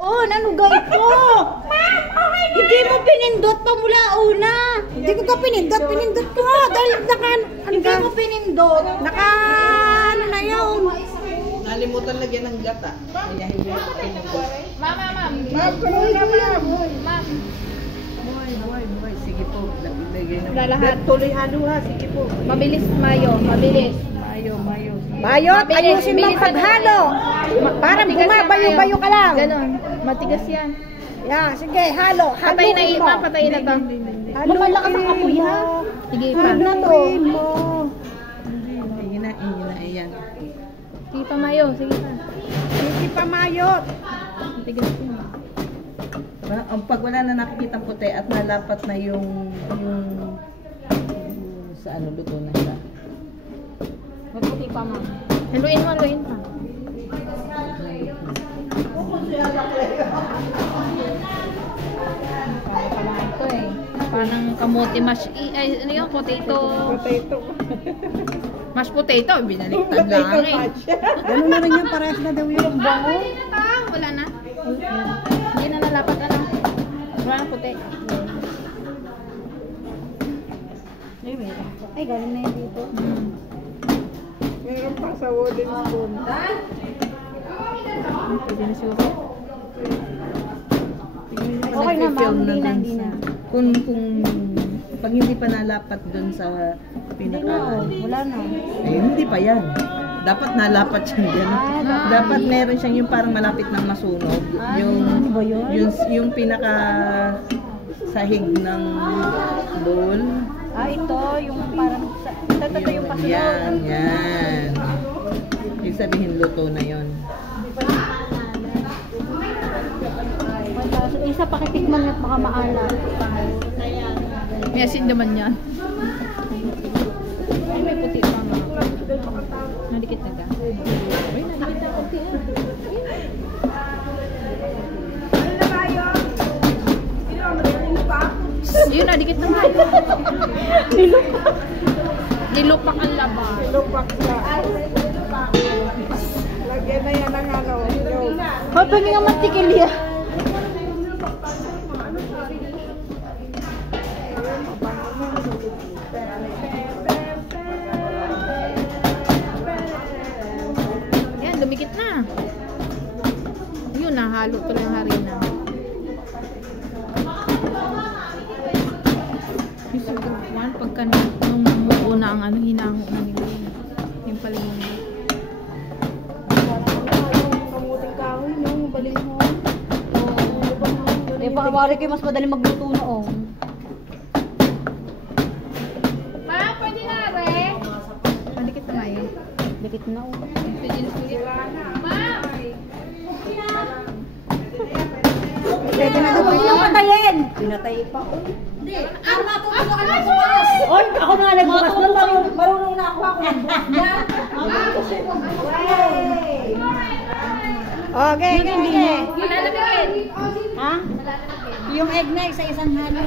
Oh, nanugay ko! Hindi mo pinindot pa mula una. Hindi ko ka pinindot ko. Dahil Hindi mo pinindot. ano na yun. Nalimutan lagyan ng gata. Kaya hindi ko pinindot. Ma'am. Ma'am. Buhay. Sige po. Lagyan ng Lahat. tuloy halo ha. Sige po. Mabilis, Mayo. Mabilis. Mayo. Bayot, ayusin mo ang paghalo. Parang bumabayo-bayo ka lang. Ganon. Matigas yan. Yeah, sige, halo. Patay na ito. Patay na to. Lumalakas ang apoy ha. Sige pa. Na to. Ayan. Sige pa, Mayo. Sige pa. Sige pa, Mayot. Matigas yan. Ang pag wala na nakikitang puti at nalapat na yung sa ano luto na siya. Magputi pa, ma'am. Haluin pa. Parang ito eh. Parang kamote mash. Ay, ano yung potato? Mashed potato. Binaliktad lang eh. Ganun na rin yung parehas na daw yun. Bango. Wala na. Hindi na nalapat na lang. Wala na puti. Ay, galing na yun dito. Meron pa sa wooden spoon. Pwede na siguro. Okay na, ma'am. Hindi na. Kung pag hindi pa nalapat dun sa pinaka Wala na. ayun, hindi pa yan. Dapat nalapat siya dyan. Dapat meron siyang yung parang malapit ng masunog. Yung pinaka sahig ng bowl. Ito, yung parang, ito yung pasunod. Yan. Yung sabihin luto na yon. Isa pakitikman at baka maalat. May asin naman yan. Ay, may puti pa nga. Nadikit na ga. Ay, nadikit na puti. Yun, nadikit na nga. Nilupak ang laba. Lagyan na yan ng ano. Kapag nga matikil yan. Yan, lumikit na. Yun, nahalo tuloy ang harina. Yung subukan, pagka nung namuo na ang hinango na nila yun. Yung palingon. Kamuting kahoy, yung balinghon. Baka bari kayo mas madaling magluto noong. Ma, pwede na rin. Dikit na ngayon. Dikit na o. Pwede na sulit. Ma! Pwede na daw yung patayin. Pinatay pa. Hindi. Ako natutuwa ka ng bukas. Oy, ako na nagbukas doon. Marunong na ako nagbukas yan. Okay. Malalagyan. Ha? Yung egg na isa-isang halo.